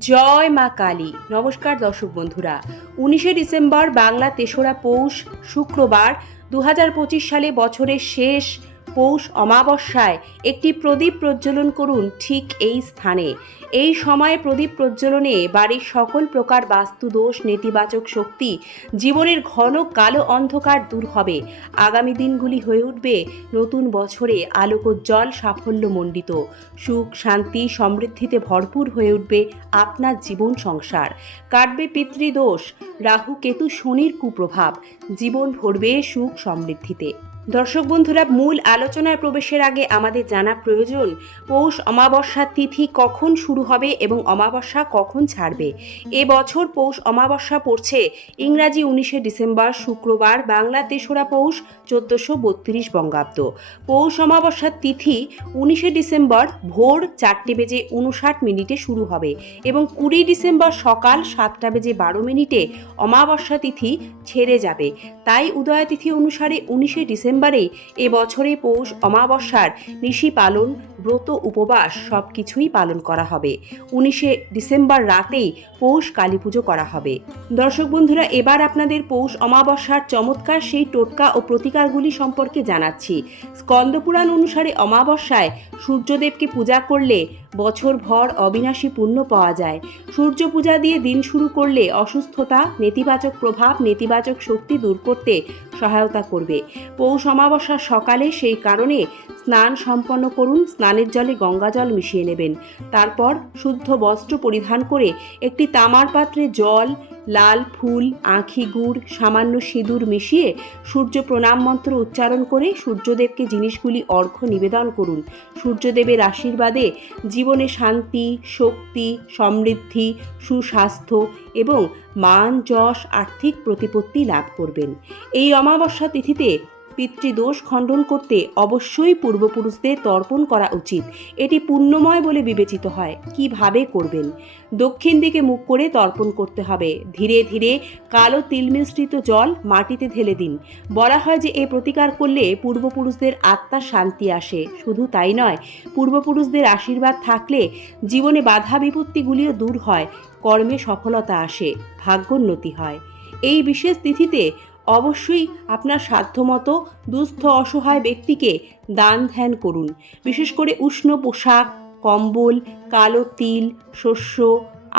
জয় মা কালী। নমস্কার দর্শক বন্ধুরা। উনিশে ডিসেম্বর বাংলা তেসরা পৌষ শুক্রবার দু হাজার পঁচিশ সালে বছরের শেষ পৌষ অমাবস্যায় একটি প্রদীপ প্রজ্বলন করুন ঠিক এই স্থানে। এই সময়ে প্রদীপ প্রজ্বলনে বাড়ির সকল প্রকার বাস্তুদোষ, নেতিবাচক শক্তি, জীবনের ঘন কালো অন্ধকার দূর হবে। আগামী দিনগুলি হয়ে উঠবে নতুন বছরে আলোকোজ্জ্বল সাফল্যমণ্ডিত সুখ, শান্তি, সমৃদ্ধিতে ভরপুর হয়ে উঠবে আপনার জীবন সংসার। কাটবে পিতৃদোষ, রাহু, কেতু, শনির কুপ্রভাব। জীবন ভরবে সুখ সমৃদ্ধিতে। দর্শক বন্ধুরা, মূল আলোচনায় প্রবেশের আগে আমাদের জানা প্রয়োজন, পৌষ অমাবস্যার তিথি কখন শুরু হবে এবং অমাবস্যা কখন ছাড়বে? এ বছর পৌষ অমাবস্যা পড়ছে ইংরাজি উনিশে ডিসেম্বর, শুক্রবার, বাংলা তেসরা পৌষ, চোদ্দোশো বত্রিশ বঙ্গাব্দ। পৌষ অমাবস্যার তিথি উনিশে ডিসেম্বর ভোর চারটে বেজে উনষাট মিনিটে শুরু হবে এবং কুড়ি ডিসেম্বর সকাল সাতটা বেজে বারো মিনিটে অমাবস্যা তিথি ছেড়ে যাবে। তাই উদয় তিথি অনুসারে উনিশে ডিসেম্বরে এ বছরে পৌষ অমাবস্যার নিশি পালন, ব্রত, উপবাস সব কিছুই পালন করা হবে। উনিশে ডিসেম্বর রাতেই পৌষ কালী পুজো করা হবে। দর্শক বন্ধুরা, এবার আপনাদের পৌষ অমাবস্যার চমৎকার সেই টোটকা ও প্রতিকারগুলি সম্পর্কে জানাচ্ছি। স্কন্দপুরাণ অনুসারে অমাবস্যায় সূর্যদেবকে পূজা করলে বছরভর অবিনাশী পুণ্য পাওয়া যায়। সূর্য পূজা দিয়ে দিন শুরু করলে অসুস্থতা, নেতিবাচক প্রভাব, নেতিবাচক শক্তি দূর করতে সহায়তা করবে। পৌষ অমাবস্যার সকালে সেই কারণে স্নান সম্পন্ন করুন, স্নানের জলে গঙ্গা জল মিশিয়ে নেবেন। তারপর শুদ্ধ বস্ত্র পরিধান করে একটি তামার পাত্রে জল লাল ফুল, আঁখি গুড়, সামান্য সিঁদুর মিশিয়ে সূর্য প্রণাম মন্ত্র উচ্চারণ করে সূর্যদেবকে জিনিসগুলি অর্ঘ্য নিবেদন করুন। সূর্যদেবের আশীর্বাদে জীবনে শান্তি, শক্তি, সমৃদ্ধি, সুস্বাস্থ্য এবং মান, যশ, আর্থিক প্রতিপত্তি লাভ করবেন। এই অমাবস্যা তিথিতে পিতৃদোষ খণ্ডন করতে অবশ্যই পূর্বপুরুষদের তর্পণ করা উচিত। এটি পুণ্যময় বলে বিবেচিত হয়। কীভাবে করবেন? দক্ষিণ দিকে মুখ করে তর্পণ করতে হবে। ধীরে ধীরে কালো তিল মিশ্রিত জল মাটিতে ঢেলে দিন। বলা হয় যে এ প্রতিকার করলে পূর্বপুরুষদের আত্মা শান্তি আসে। শুধু তাই নয়, পূর্বপুরুষদের আশীর্বাদ থাকলে জীবনে বাধা বিপত্তিগুলিও দূর হয়। কর্মে সফলতা আসে, ভাগ্যোন্নতি হয়। এই বিশেষ তিথিতে অবশ্যই আপনার সাধ্যমতো দুস্থ, অসহায় ব্যক্তিকে দান ধ্যান করুন। বিশেষ করে উষ্ণ পোশাক, কম্বল, কালো তিল, শস্য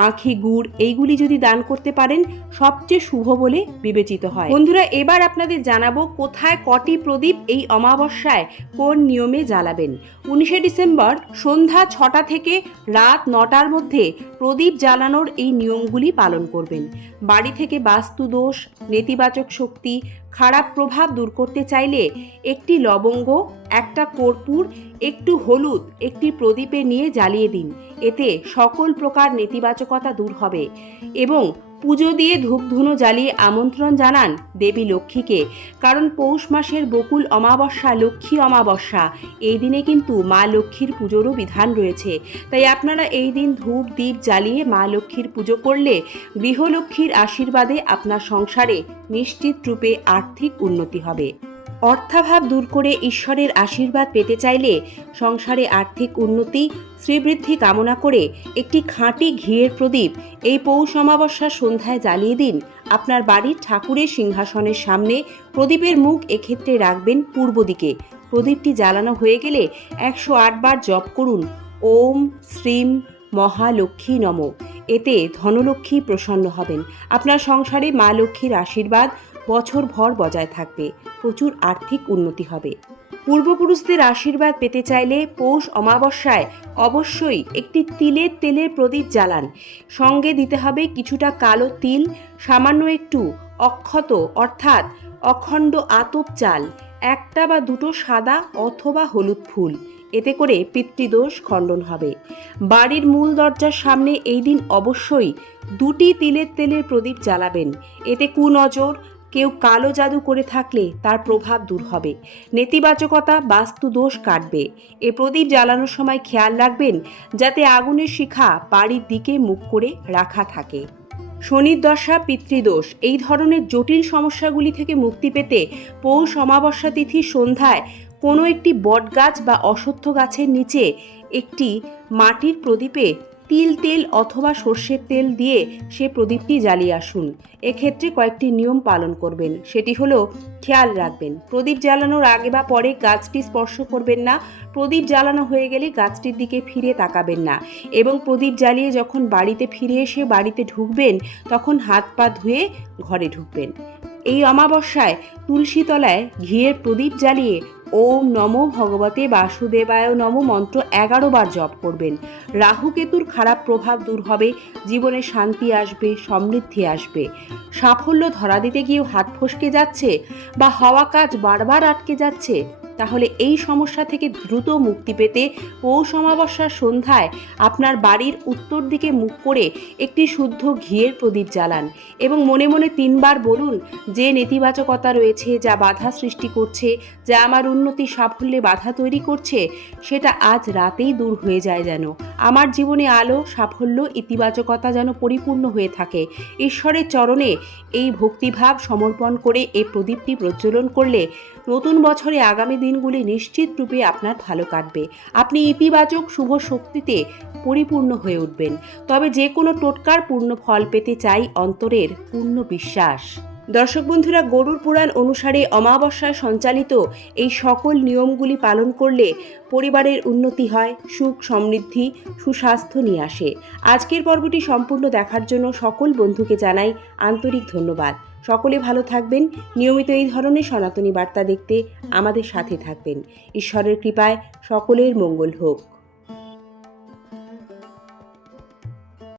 আখি, গুড় এইগুলি যদি দান করতে পারেন, সবচেয়ে শুভ বলে বিবেচিত হয়। বন্ধুরা, এবার আপনাদের জানাব কোথায় কটি প্রদীপ এই অমাবস্যায় কোন নিয়মে জ্বালাবেন। উনিশে ডিসেম্বর সন্ধ্যা ছটা থেকে রাত নটার মধ্যে প্রদীপ জ্বালানোর এই নিয়মগুলি পালন করবেন। বাড়ি থেকে বাস্তুদোষ, নেতিবাচক শক্তি খারাপ প্রভাব দূর করতে চাইলে একটি লবঙ্গ, একটা কর্পূর, একটু হলুদ, একটি প্রদীপে নিয়ে জ্বালিয়ে দিন। এতে সকল প্রকার নেতিবাচকতা দূর হবে এবং পুজো দিয়ে ধূপধুনো জ্বালিয়ে আমন্ত্রণ জানান দেবী লক্ষ্মীকে, কারণ পৌষ মাসের বকুল অমাবস্যা লক্ষ্মী অমাবস্যা। এই দিনে কিন্তু মা লক্ষ্মীর পুজোরও বিধান রয়েছে। তাই আপনারা এই দিন ধূপ দ্বীপ জ্বালিয়ে মা লক্ষ্মীর পুজো করলে গৃহলক্ষ্মীর আশীর্বাদে আপনার সংসারে নিশ্চিত রূপে আর্থিক উন্নতি হবে। অর্থাভাব দূর করে ঈশ্বরের আশীর্বাদ পেতে চাইলে সংসারে আর্থিক উন্নতি, শ্রীবৃদ্ধি কামনা করে একটি খাঁটি ঘিয়ের প্রদীপ এই পৌষ অমাবস্যার সন্ধ্যায় জ্বালিয়ে দিন। আপনার বাড়ির ঠাকুরের সিংহাসনের সামনে প্রদীপের মুখ এক্ষেত্রে রাখবেন পূর্ব দিকে। প্রদীপটি জ্বালানো হয়ে গেলে একশো আট বার জপ করুন। ওম শ্রীম মহালক্ষ্মী নম। এতে ধনলক্ষ্মী প্রসন্ন হবেন। আপনার সংসারে মা লক্ষ্মীর আশীর্বাদ বছরভর বজায় থাকবে। প্রচুর আর্থিক উন্নতি হবে। পূর্বপুরুষদের আশীর্বাদ পেতে চাইলে পৌষ অমাবস্যায় অবশ্যই একটি তিলের তেলের প্রদীপ জ্বালান। সঙ্গে দিতে হবে কিছুটা কালো তিল, সামান্য একটু অক্ষত, অর্থাৎ অখণ্ড আতপ চাল, একটা বা দুটো সাদা অথবা হলুদ ফুল। এতে করে পিতৃদোষ খণ্ডন হবে। বাড়ির মূল দরজার সামনে এই দিন অবশ্যই দুটি তিলের তেলের প্রদীপ জ্বালাবেন। এতে কুনজর কেউ কালো জাদু করে থাকলে তার প্রভাব দূর হবে। নেতিবাচকতা বাস্তু দোষ কাটবে। এ প্রদীপ জ্বালানোর সময় খেয়াল রাখবেন যাতে আগুনের শিখা বাড়ির দিকে মুখ করে রাখা থাকে। শনির দশা, পিতৃদোষ এই ধরনের জটিল সমস্যাগুলি থেকে মুক্তি পেতে পৌষ অমাবস্যা তিথি সন্ধ্যায় কোনো একটি বটগাছ বা অশ্বত্থ গাছের নিচে একটি মাটির প্রদীপে তিল, তেল অথবা সর্ষের তেল দিয়ে সে প্রদীপটি জ্বালিয়ে আসুন। এক্ষেত্রে কয়েকটি নিয়ম পালন করবেন। সেটি হলো, খেয়াল রাখবেন, প্রদীপ জ্বালানোর আগে বা পরে গাছটি স্পর্শ করবেন না, প্রদীপ জ্বালানো হয়ে গেলে গাছটির দিকে ফিরে তাকাবেন না এবং প্রদীপ জ্বালিয়ে যখন বাড়িতে ফিরে এসে বাড়িতে ঢুকবেন, তখন হাত পা ধুয়ে ঘরে ঢুকবেন। এই অমাবস্যায় তুলসী তলায় ঘিয়ের প্রদীপ জ্বালিয়ে ওম নমো ভগবতে বাসুদেবায় নম মন্ত্র এগারো বার জপ করবেন। রাহুকেতুর খারাপ প্রভাব দূর হবে, জীবনে শান্তি আসবে, সমৃদ্ধি আসবে। সাফল্য ধরা দিতে গিয়েও হাত ফসকে যাচ্ছে বা হওয়া কাজ বারবার আটকে যাচ্ছে তাহলে এই সমস্যা থেকে দ্রুত মুক্তি পেতে পৌষ অমাবস্যার সন্ধ্যায় আপনার বাড়ির উত্তর দিকে মুখ করে একটি শুদ্ধ ঘিয়ের প্রদীপ জ্বালান এবং মনে মনে তিনবার বলুন যে নেতিবাচকতা রয়েছে, যা বাধা সৃষ্টি করছে, যা আমার উন্নতি সাফল্যে বাধা তৈরি করছে, সেটা আজ রাতেই দূর হয়ে যায় যেন। আমার জীবনে আলো, সাফল্য, ইতিবাচকতা যেন পরিপূর্ণ হয়ে থাকে। ঈশ্বরের চরণে এই ভক্তিভাব সমর্পণ করে এই প্রদীপটি প্রজ্বলন করলে নতুন বছরে আগামী দিনগুলি নিশ্চিত রূপে আপনার ভালো কাটবে। আপনি ইতিবাচক শুভ শক্তিতে পরিপূর্ণ হয়ে উঠবেন। তবে যে কোনো টোটকার পূর্ণ ফল পেতে চাই অন্তরের পূর্ণ বিশ্বাস। দর্শক বন্ধুরা, গরুর পুরাণ অনুসারে অমাবস্যায় সঞ্চালিত এই সকল নিয়মগুলি পালন করলে পরিবারের উন্নতি হয়, সুখ সমৃদ্ধি, সুস্বাস্থ্য নিয়ে আসে। আজকের পর্বটি সম্পূর্ণ দেখার জন্য সকল বন্ধুকে জানাই আন্তরিক ধন্যবাদ। সকলে ভালো থাকবেন। নিয়মিত এই ধরনের সনাতনী বার্তা দেখতে আমাদের সাথে থাকবেন। ঈশ্বরের কৃপায় সকলের মঙ্গল হোক।